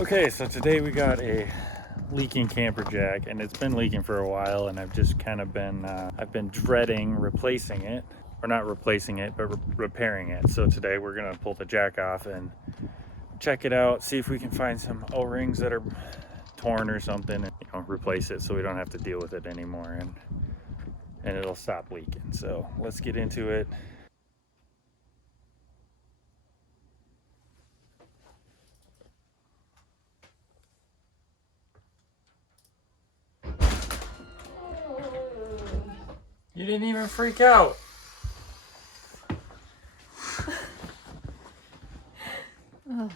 Okay, so today we got a leaking camper jack, and it's been leaking for a while, and I've just kind of been I've been dreading replacing it, or not replacing it, but repairing it. So today we're gonna pull the jack off and check it out, see if we can find some O-rings that are torn or something, and replace it so we don't have to deal with it anymore, and it'll stop leaking. So let's get into it. You didn't even freak out. Oh,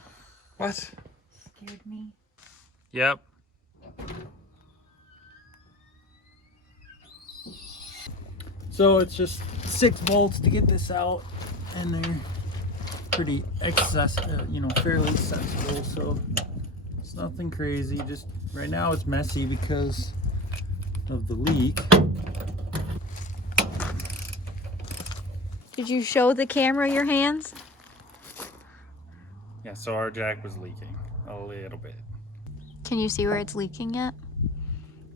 What? scared me. Yep. So it's just 6 bolts to get this out, and they're pretty fairly accessible. So it's nothing crazy. Just right now it's messy because of the leak. Did you show the camera your hands? Yeah, so our jack was leaking a little bit. Can you see where it's leaking yet?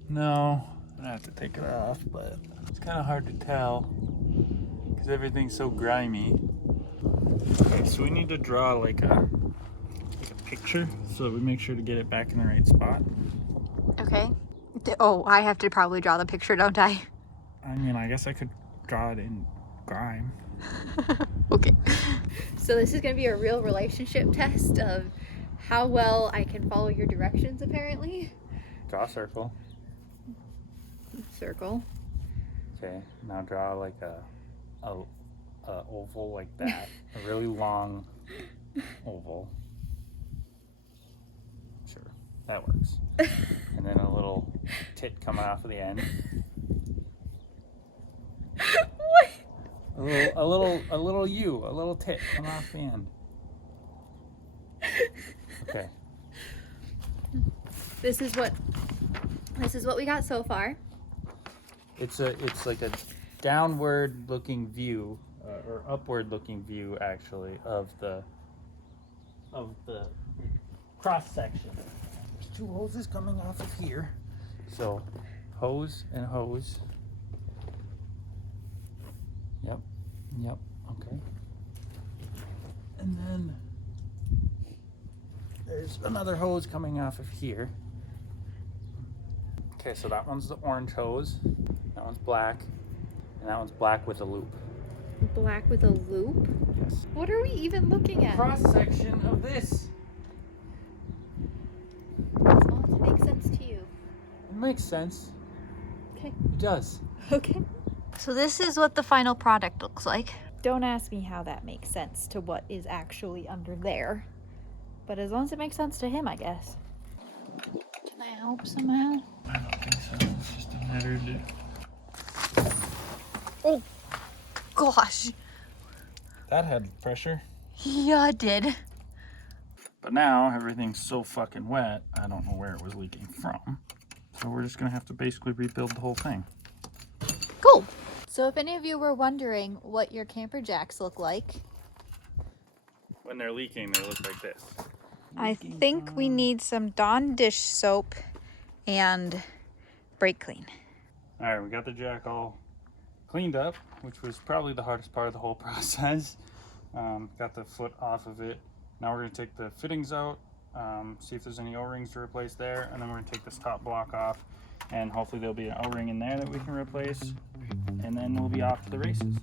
No, I'm gonna have to take it off, but it's kind of hard to tell because everything's so grimy. Okay, so we need to draw like a picture so we make sure to get it back in the right spot. Okay. Oh, I have to probably draw the picture, don't I? I mean, I guess I could draw it in grime. Okay. So this is going to be a real relationship test of how well I can follow your directions, apparently. Draw a circle. Circle. Okay, now draw like a oval like that. A really long oval. Sure, that works. And then a little tit coming off of the end. What? A little U, a little tit coming off the end. Okay. This is what we got so far. It's like a downward looking view, or upward looking view actually, of the cross section. There's 2 hoses coming off of here. So hose and hose. Yep, okay. And then there's another hose coming off of here. Okay, so that one's the orange hose, that one's black, and that one's black with a loop. Black with a loop? Yes. What are we even looking at? Cross section of this. Well, it makes sense to you. It makes sense. Okay. It does. Okay. So this is what the final product looks like. Don't ask me how that makes sense to what is actually under there. But as long as it makes sense to him, I guess. Can I help somehow? I don't think so. It's just a matter to... Oh, gosh. That had pressure. Yeah, it did. But now everything's so fucking wet, I don't know where it was leaking from. So we're just gonna have to basically rebuild the whole thing. Cool. So if any of you were wondering what your camper jacks look like, When they're leaking, they look like this. I think we need some Dawn dish soap and brake clean. All right, we got the jack all cleaned up, which was probably the hardest part of the whole process. Got the foot off of it. Now we're gonna take the fittings out, see if there's any O-rings to replace there, and then we're gonna take this top block off, and hopefully there'll be an O-ring in there that we can replace, and then we'll be off to the races.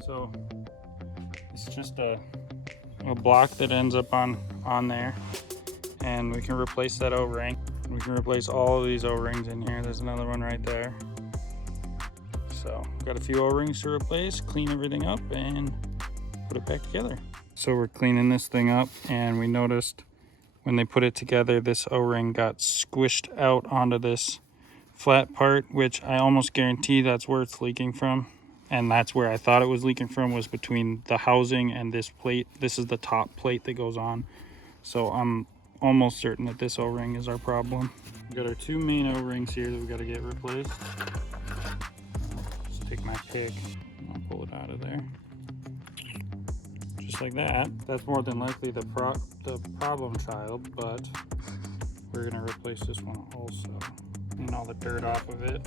So it's just a block that ends up on there, and we can replace that O-ring. We can replace all of these O-rings in here. There's another one right there. So we've got a few O-rings to replace, clean everything up, and put it back together. So we're cleaning this thing up, and we noticed when they put it together, this O-ring got squished out onto this flat part, which I almost guarantee that's where it's leaking from. And that's where I thought it was leaking from, was between the housing and this plate. This is the top plate that goes on. So I'm almost certain that this O-ring is our problem. We got our 2 main O-rings here that we got to get replaced. Just take my pick and I'll pull it out of there. Just like that. That's more than likely the problem child, but we're gonna replace this one also. Clean all the dirt off of it.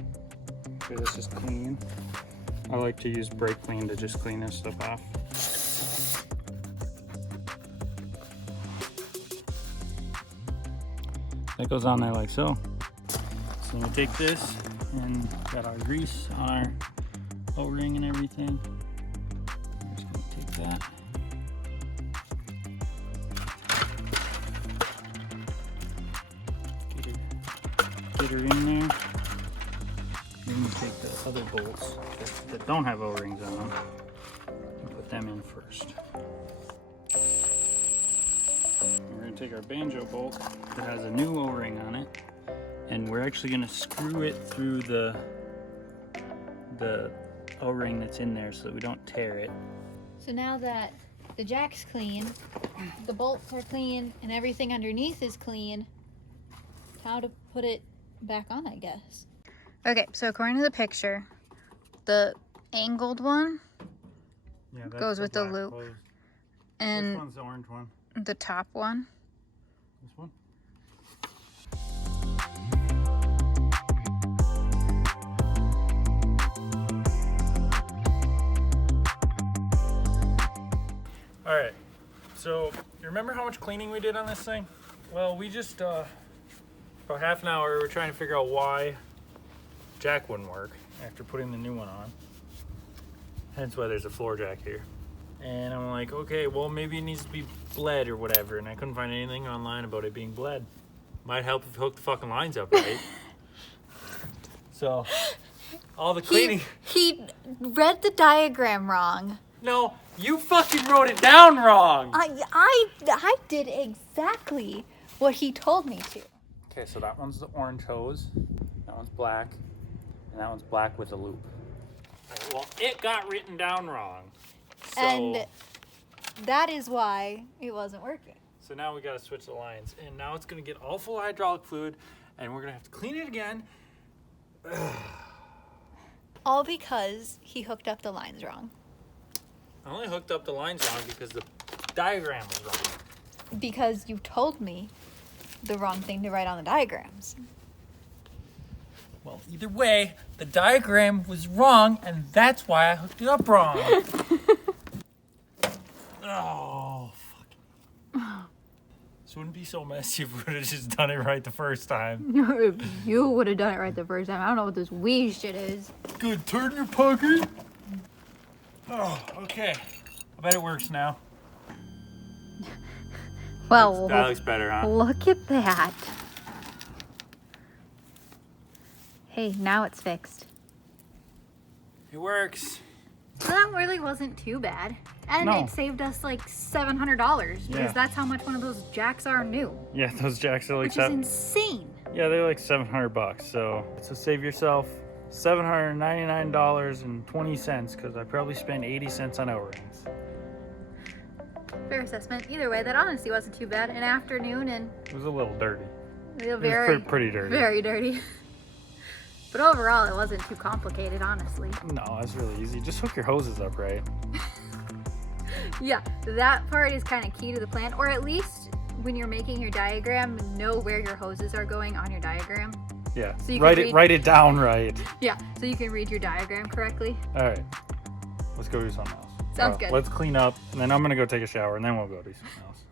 Okay, this is clean. I like to use brake clean to just clean this stuff off. That goes on there like so. So we take this and got our grease on our O-ring and everything. I'm just gonna take that. Get her in there. Then you take the other bolts that don't have O-rings on them and put them in first. We're going to take our banjo bolt that has a new O-ring on it, and we're actually going to screw it through the O-ring that's in there so that we don't tear it. So now that the jack's clean, the bolts are clean, and everything underneath is clean, how to put it back on, I guess. Okay, so according to the picture, the angled one goes with the loop. Closed. And this one's the orange one. The top one. This one? All right, so you remember how much cleaning we did on this thing? Well, we just, for half an hour, we were trying to figure out why jack wouldn't work after putting the new one on. Hence why there's a floor jack here. And I'm like, okay, well, maybe it needs to be bled or whatever. And I couldn't find anything online about it being bled. Might help if you hook the fucking lines up right. So, all the cleaning. He read the diagram wrong. No, you fucking wrote it down wrong. I did exactly what he told me to. Okay, so that one's the orange hose. That one's black. And that one's black with a loop. Right, well, it got written down wrong. So, and that is why it wasn't working. So now we got to switch the lines. And now it's going to get all full of hydraulic fluid. And we're going to have to clean it again. All because he hooked up the lines wrong. I only hooked up the lines wrong because the diagram was wrong. Because you told me the wrong thing to write on the diagrams. Well, either way, the diagram was wrong, and that's why I hooked it up wrong. Oh, fuck. This wouldn't be so messy if we would have just done it right the first time. If you would have done it right the first time. I don't know what this wee shit is. Good, turn your pocket. Oh, okay. I bet it works now. Well, that looks better, huh? Look at that. Hey, now it's fixed. It works. So that really wasn't too bad. And No. it saved us like $700 because Yeah. that's how much one of those jacks are new. Yeah, those jacks are like Which is insane. Yeah, they're like $700. So save yourself $799.20 because I probably spent 80 cents on O-rings. Fair assessment. Either way, that honestly wasn't too bad. An afternoon and It was a little dirty. very, It was pretty dirty. very dirty. But overall, it wasn't too complicated, honestly. No, that's really easy. Just hook your hoses up right. Yeah, that part is kind of key to the plan, or at least when you're making your diagram, know where your hoses are going on your diagram. Yeah, So you write can it down right. Yeah, so you can read your diagram correctly. All right, let's go do something else. Sounds good. Let's clean up, and then I'm gonna go take a shower, and then we'll go do something else.